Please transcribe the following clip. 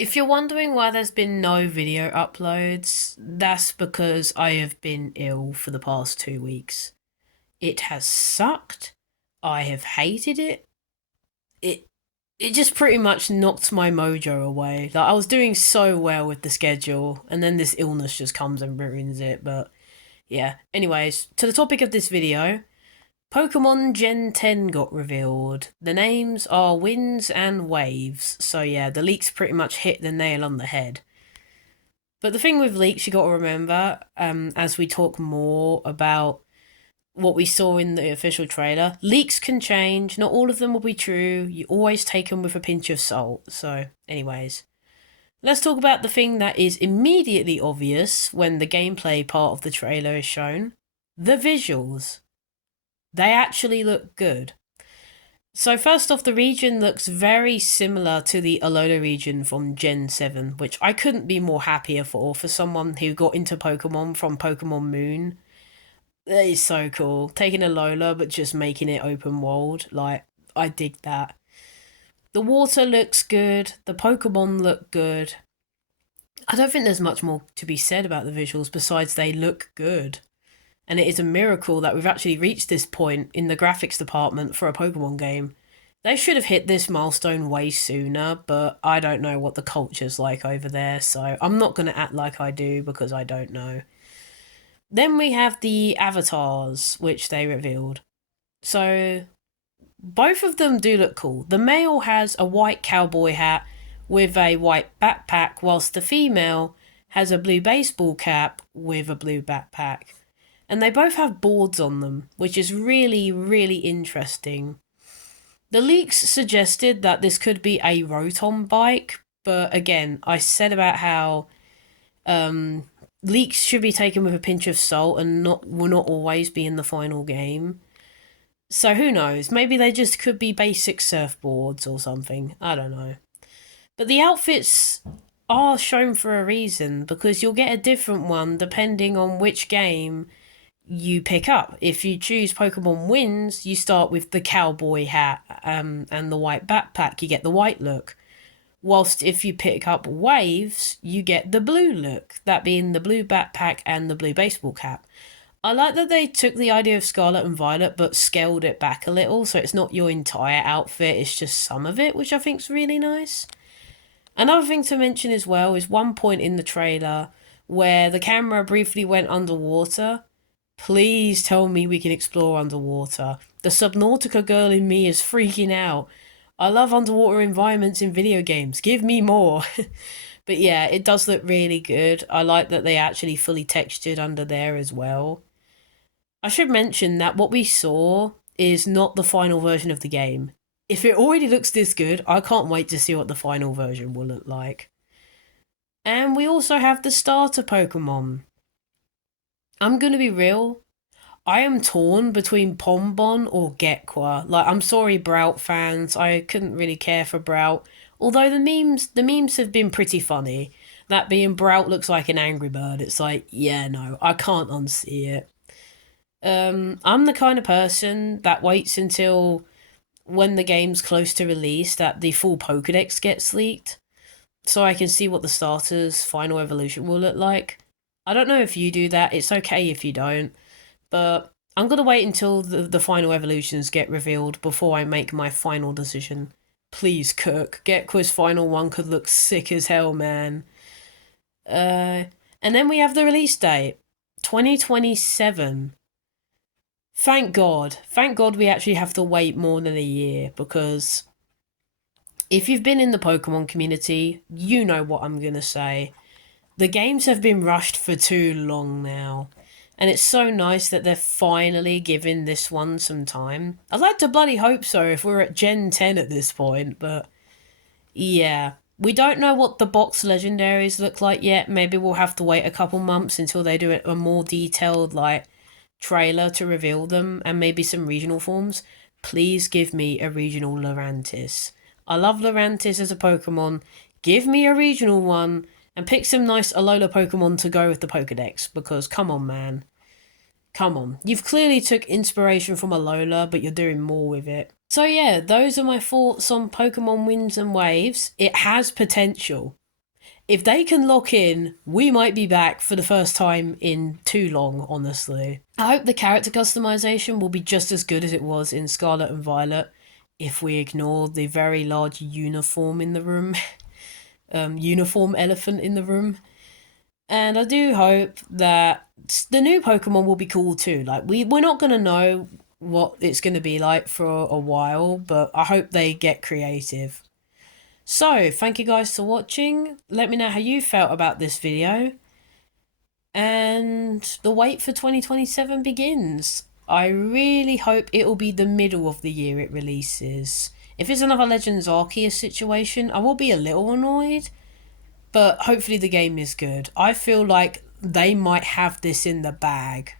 If you're wondering why there's been no video uploads, that's because I have been ill for the past 2 weeks. It has sucked. I have hated it. It it just pretty much knocked my mojo away. Like I was doing so well with the schedule, and then this illness just comes and ruins it. But yeah. Anyways, to the topic of this video, Pokemon Gen 10 got revealed. The names are Winds and Waves. So yeah, the leaks pretty much hit the nail on the head. But the thing with leaks, you got to remember, as we talk more about what we saw in the official trailer, leaks can change. Not all of them will be true. You always take them with a pinch of salt. So, anyways, let's talk about the thing that is immediately obvious when the gameplay part of the trailer is shown: the visuals. They actually look good. So first off, the region looks very similar to the Alola region from Gen 7, which I couldn't be more happier for someone who got into Pokemon from Pokemon Moon. That is so cool. Taking Alola but just making it open world, like, I dig that. The water looks good, the Pokemon look good. I don't think there's much more to be said about the visuals besides they look good. And it is a miracle that we've actually reached this point in the graphics department for a Pokemon game. They should have hit this milestone way sooner, but I don't know what the culture's like over there, so I'm not going to act like I do because I don't know. Then we have the avatars, which they revealed. So, both of them do look cool. The male has a white cowboy hat with a white backpack, whilst the female has a blue baseball cap with a blue backpack. And they both have boards on them, which is really, really interesting. The leaks suggested that this could be a Rotom bike, but again, I said about how leaks should be taken with a pinch of salt and will not always be in the final game. So who knows? Maybe they just could be basic surfboards or something. I don't know. But the outfits are shown for a reason, because you'll get a different one depending on which game you pick up. If you choose Pokemon Winds, you start with the cowboy hat and the white backpack. You get the white look. Whilst if you pick up Waves, you get the blue look, that being the blue backpack and the blue baseball cap. I like that they took the idea of Scarlet and Violet but scaled it back a little, so it's not your entire outfit, it's just some of it, which I think is really nice. Another thing to mention as well is one point in the trailer where the camera briefly went underwater. Please tell me we can explore underwater. The Subnautica girl in me is freaking out. I love underwater environments in video games. Give me more. But yeah, it does look really good. I like that they actually fully textured under there as well. I should mention that what we saw is not the final version of the game. If it already looks this good, I can't wait to see what the final version will look like. And we also have the starter Pokemon. I'm going to be real. I am torn between Pombon or Gekwa. Like, I'm sorry, Brout fans. I couldn't really care for Brout. Although the memes have been pretty funny. That being Brout looks like an angry bird. It's like, yeah, no, I can't unsee it. I'm the kind of person that waits until when the game's close to release that the full Pokedex gets leaked, so I can see what the starter's final evolution will look like. I don't know if you do that. It's okay if you don't. But I'm going to wait until the final evolutions get revealed before I make my final decision. Please, Cook. Gekwa's final one could look sick as hell, man. And then we have the release date. 2027. Thank God. Thank God we actually have to wait more than a year, because if you've been in the Pokemon community, you know what I'm going to say. The games have been rushed for too long now. And it's so nice that they're finally giving this one some time. I'd like to bloody hope so if we're at Gen 10 at this point, but yeah. We don't know what the box legendaries look like yet. Maybe we'll have to wait a couple months until they do a more detailed, like, trailer to reveal them, and maybe some regional forms. Please give me a regional Lurantis. I love Lurantis as a Pokemon. Give me a regional one, and pick some nice Alola Pokemon to go with the Pokedex, because come on, man. Come on. You've clearly took inspiration from Alola, but you're doing more with it. So yeah, those are my thoughts on Pokemon Winds and Waves. It has potential. if they can lock in, we might be back for the first time in too long, honestly. I hope the character customization will be just as good as it was in Scarlet and Violet if we ignore the very large uniform in the room. Uniform elephant in the room. And I do hope that the new Pokemon will be cool too. Like we're not gonna know what it's gonna be like for a while, but I hope they get creative. So, thank you guys for watching. Let me know how you felt about this video. And the wait for 2027 begins. I really hope it'll be the middle of the year it releases. If it's another Legends Arceus situation, I will be a little annoyed, but hopefully the game is good. I feel like they might have this in the bag.